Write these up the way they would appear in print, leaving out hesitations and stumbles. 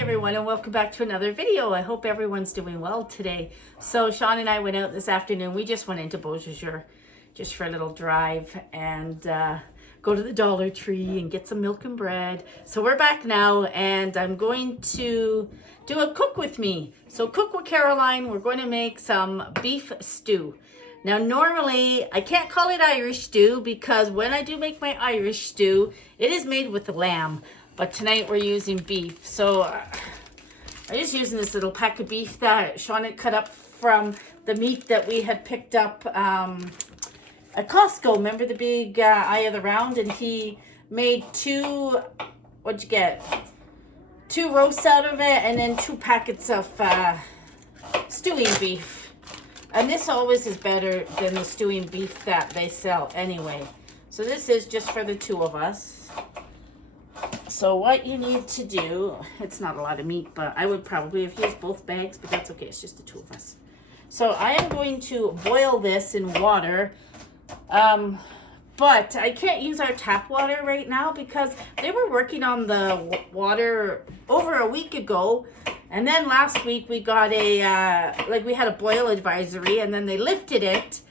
everyone, and welcome back to another video. I hope everyone's doing well today. So Sean and I went out this afternoon. We just went into Beausejour just for a little drive and go to the Dollar Tree and get some milk and bread. So we're back now, and I'm going to do a cook with me. So cook with Caroline, we're going to make some beef stew. Now normally I can't call it Irish stew because when I do make my Irish stew, it is made with lamb. But tonight we're using beef. So I'm just using this little pack of beef that Sean had cut up from the meat that we had picked up at Costco. Remember the big eye of the round? And he made two, what'd you get? 2 roasts out of it and then 2 packets of stewing beef. And this always is better than the stewing beef that they sell anyway. So this is just for the 2 of us. So what you need to do, it's not a lot of meat, but I would probably have used both bags, but that's okay. It's just the 2 of us. So I am going to boil this in water, but I can't use our tap water right now because they were working on the water over a week ago. And then last week we got we had a boil advisory, and then they lifted it.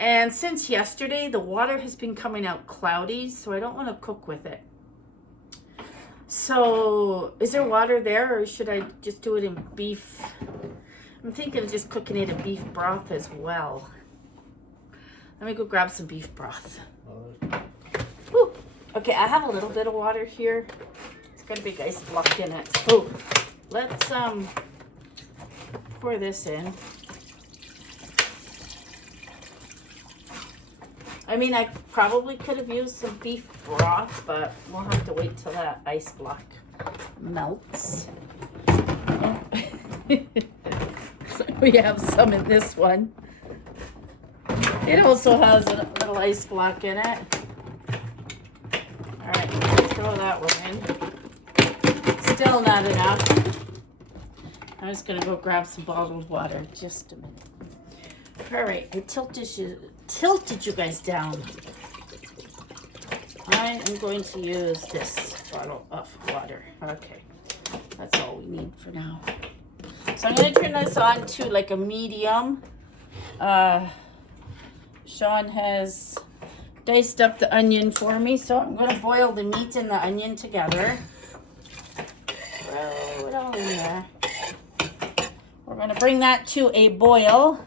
And since yesterday, the water has been coming out cloudy, so I don't want to cook with it. So, is there water there, or should I just do it in beef? I'm thinking of just cooking it in beef broth as well. Let me go grab some beef broth. Ooh. Okay, I have a little bit of water here. It's got a big ice block in it. So, let's pour this in. I mean, I probably could have used some beef broth, but we'll have to wait till that ice block melts. So we have some in this one. It also has a little ice block in it. All right, throw that one in. Still not enough. I'm just gonna go grab some bottled water. Just a minute. All right, I tilted you guys down. I am going to use this bottle of water. Okay, that's all we need for now. So I'm going to turn this on to like a medium. Sean has diced up the onion for me, so I'm going to boil the meat and the onion together. Throw it all in there. We're going to bring that to a boil.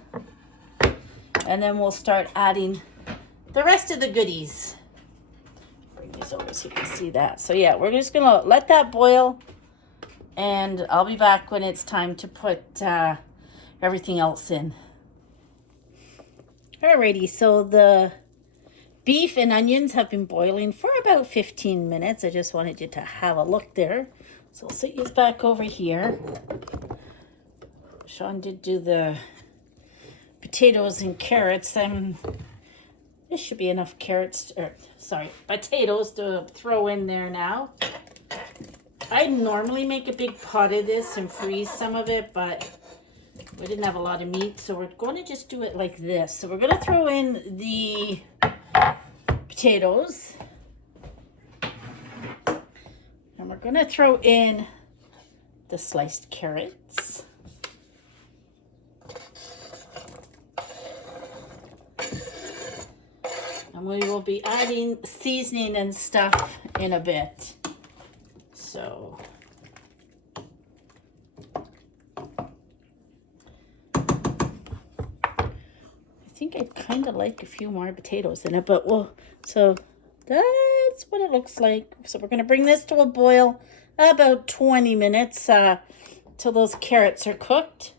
And then we'll start adding the rest of the goodies. Bring these over so you can see that. So yeah, we're just gonna let that boil, and I'll be back when it's time to put everything else in. Alrighty, so the beef and onions have been boiling for about 15 minutes. I just wanted you to have a look there. So I'll sit you back over here. Sean did do the potatoes and carrots. This should be enough potatoes to throw in there now. I normally make a big pot of this and freeze some of it, but we didn't have a lot of meat, so we're going to just do it like this. So we're going to throw in the potatoes, and we're going to throw in the sliced carrots. And we will be adding seasoning and stuff in a bit. So, I think I'd kind of like a few more potatoes in it, but so that's what it looks like. So we're going to bring this to a boil about 20 minutes till those carrots are cooked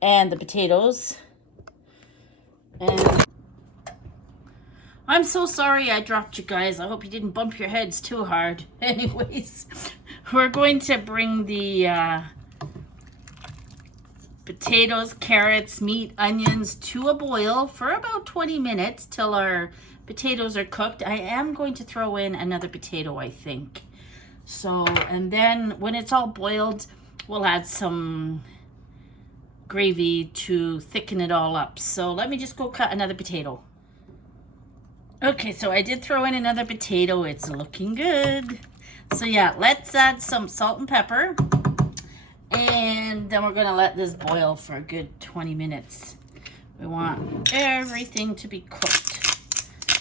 and the potatoes. And I'm so sorry I dropped you guys. I hope you didn't bump your heads too hard. Anyways, we're going to bring the potatoes, carrots, meat, onions to a boil for about 20 minutes till our potatoes are cooked. I am going to throw in another potato, I think. So, and then when it's all boiled, we'll add some gravy to thicken it all up. So let me just go cut another potato. Okay, so I did throw in another potato. It's looking good. So yeah, let's add some salt and pepper. And then we're gonna let this boil for a good 20 minutes. We want everything to be cooked.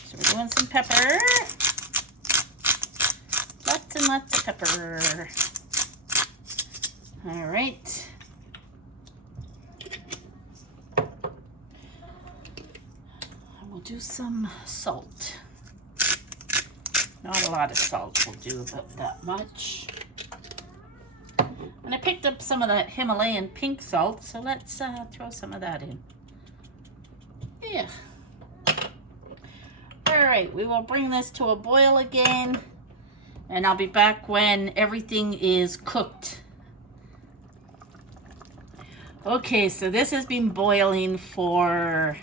So we're doing some pepper. Lots and lots of pepper. All right. We'll do some salt. Not a lot of salt, we'll do about that much. And I picked up some of that Himalayan pink salt, so let's throw some of that in. Yeah. All right, we will bring this to a boil again, and I'll be back when everything is cooked. Okay, so this has been boiling for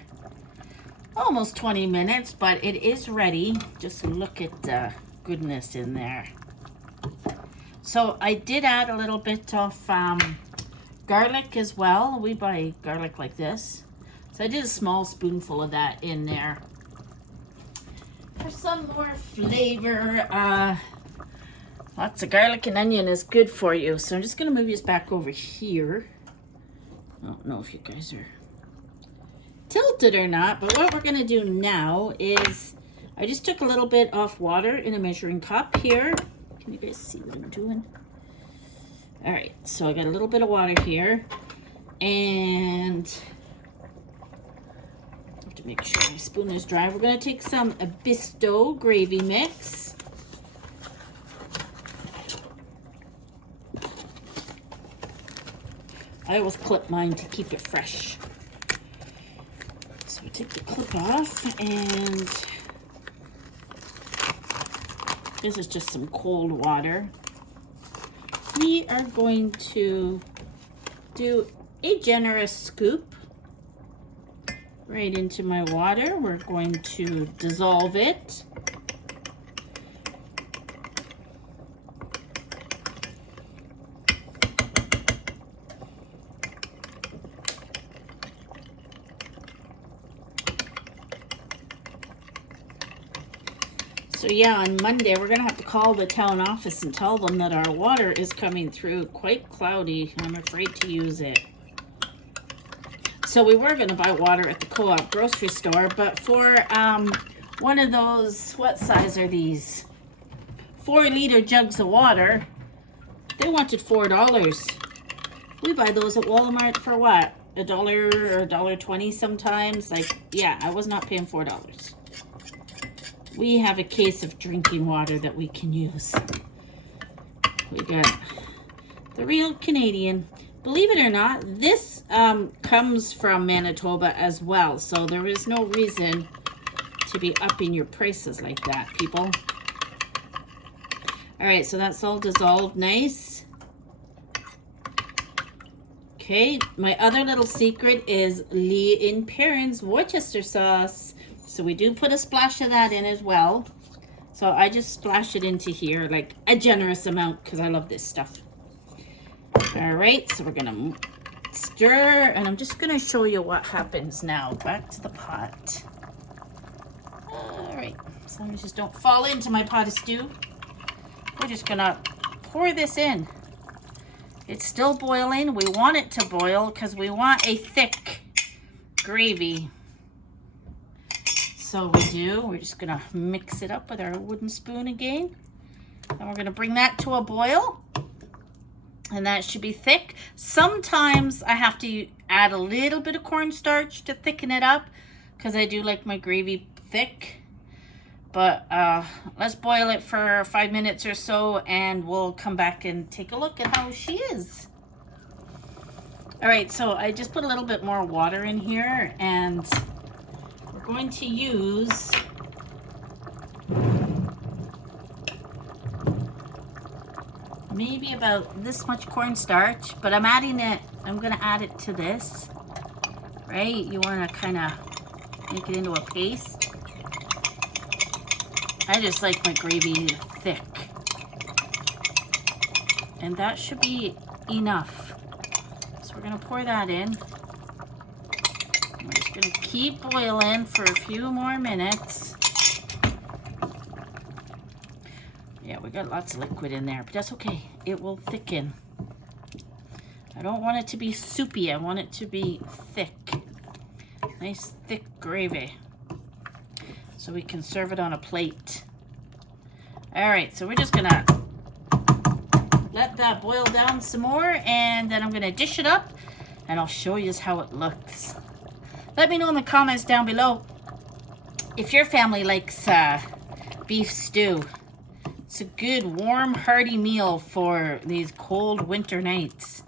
almost 20 minutes, but it is ready. Just look at the goodness in there. So I did add a little bit of garlic as well. We buy garlic like this. So I did a small spoonful of that in there for some more flavor. Lots of garlic and onion is good for you. So I'm just gonna move you back over here. I don't know if you guys are tilted or not, but what we're gonna do now is I just took a little bit of water in a measuring cup here. Can you guys see what I'm doing? All right, so I got a little bit of water here, and I have to make sure my spoon is dry. We're gonna take some Bisto gravy mix. I always clip mine to keep it fresh. So we take the clip off, and this is just some cold water. We are going to do a generous scoop right into my water. We're going to dissolve it. So yeah, on Monday, we're gonna have to call the town office and tell them that our water is coming through quite cloudy. I'm afraid to use it. So we were gonna buy water at the Co-op grocery store, but for one of those, what size are these? 4-liter jugs of water, they wanted $4. We buy those at Walmart for what? $1 or $1.20 sometimes. Like, yeah, I was not paying $4. We have a case of drinking water that we can use. We got the real Canadian. Believe it or not, this comes from Manitoba as well. So there is no reason to be upping your prices like that, people. All right, so that's all dissolved nice. Okay, my other little secret is Lee & Perrins Worcester sauce. So we do put a splash of that in as well. So I just splash it into here, like a generous amount, because I love this stuff. All right, so we're gonna stir, and I'm just gonna show you what happens now. Back to the pot. All right, as long as you just don't fall into my pot of stew. We're just gonna pour this in. It's still boiling. We want it to boil because we want a thick gravy. So we're just gonna mix it up with our wooden spoon again. And we're gonna bring that to a boil. And that should be thick. Sometimes I have to add a little bit of cornstarch to thicken it up because I do like my gravy thick. But let's boil it for 5 minutes or so, and we'll come back and take a look at how she is. All right, so I just put a little bit more water in here, and we're going to use maybe about this much cornstarch, but I'm gonna add it to this, right? You wanna kind of make it into a paste. I just like my gravy thick. And that should be enough. So we're gonna pour that in. We're just gonna keep boiling for a few more minutes. Yeah, we got lots of liquid in there, but that's okay. It will thicken. I don't want it to be soupy. I want it to be thick. Nice thick gravy. So we can serve it on a plate. All right, so we're just gonna let that boil down some more, and then I'm gonna dish it up and I'll show you how it looks. Let me know in the comments down below if your family likes beef stew. It's a good, warm, hearty meal for these cold winter nights.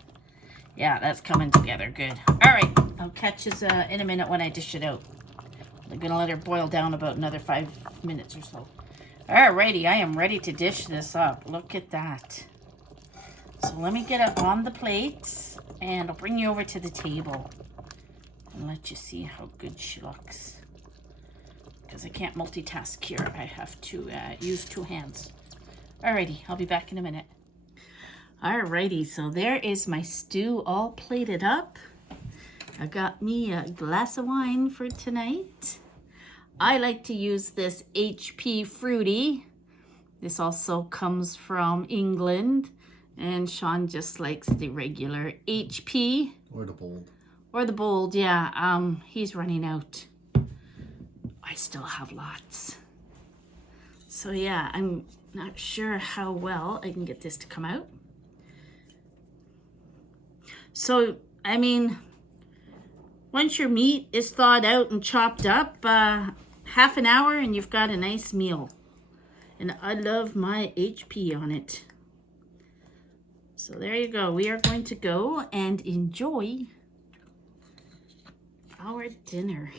Yeah, that's coming together good. All right, I'll catch you in a minute when I dish it out. I'm gonna let her boil down about another 5 minutes or so. Alrighty, I am ready to dish this up. Look at that. So let me get it on the plate, and I'll bring you over to the table and let you see how good she looks. Because I can't multitask here, I have to use 2 hands. Alrighty, I'll be back in a minute. Alrighty, so there is my stew all plated up. I got me a glass of wine for tonight. I like to use this HP Fruity. This also comes from England. And Sean just likes the regular HP. Or the bold. Or the bold, yeah. He's running out. I still have lots. So yeah, I'm not sure how well I can get this to come out. So, I mean, once your meat is thawed out and chopped up, half an hour and you've got a nice meal. And I love my HP on it. So there you go. We are going to go and enjoy our dinner.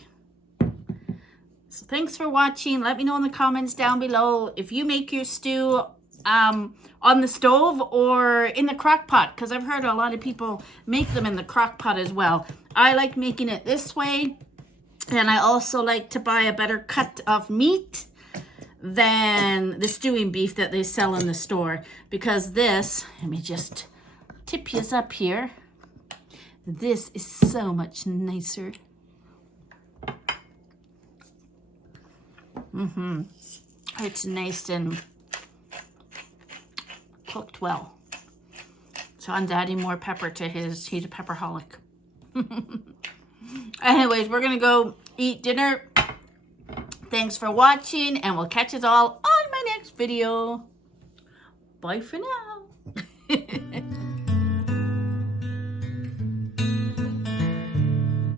So thanks for watching. Let me know in the comments down below if you make your stew on the stove or in the crock pot, because I've heard a lot of people make them in the crock pot as well. I like making it this way, and I also like to buy a better cut of meat than the stewing beef that they sell in the store, because this, let me just tip you up here, this is so much nicer. It's nice and cooked well. Sean's adding more pepper to his, he's a pepperholic. Anyways, we're gonna go eat dinner. Thanks for watching, and we'll catch us all on my next video. Bye for now.